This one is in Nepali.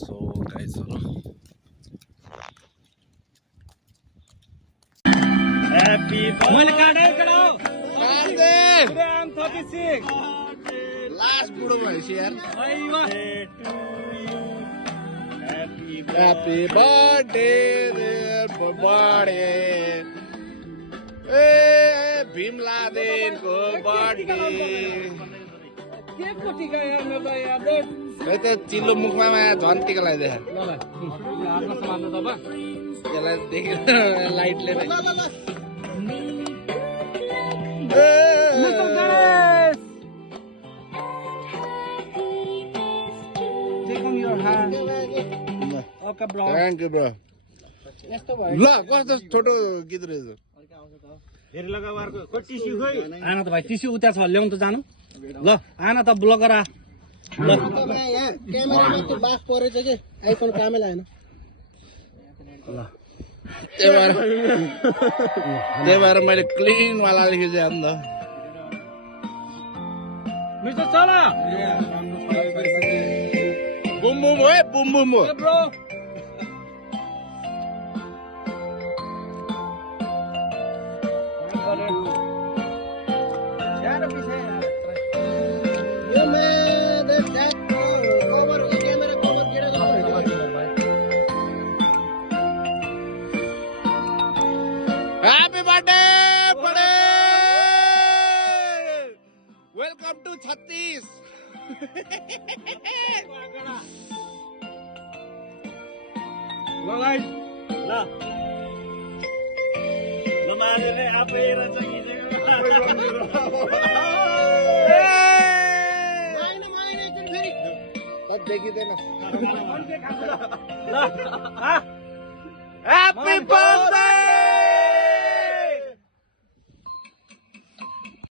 So guys Happy birthday I'm 36 last बुढो भएपछि यार to you. Happy birthday birthday ए भीमलादेनको बर्थडे ए त चिल्लो मुखमा झन् टिका लगाइदिए यसलाई देखेर लाइटले नै थ्याङ्क यू ब्रो ल कस्तो छोटो गीत रहेछ आना त भाइ टिस्यु उता छ ल्याउनु त जानु ल आना त ब्लगर आ ल क्यामेरामा त्यो बाफ परेछ कि आइफोन कामै लागेन त्यही भएर मैले क्लिन वाला लेखेको चाहिँ अन्त मिस्टर चला बुम बुम हो है बुम बुम हो bro Happy birthday, buddy! Welcome to Chhattis. ल गाइस ल मानेले आफै रहेछ देखिँदैन ल Happy birthday!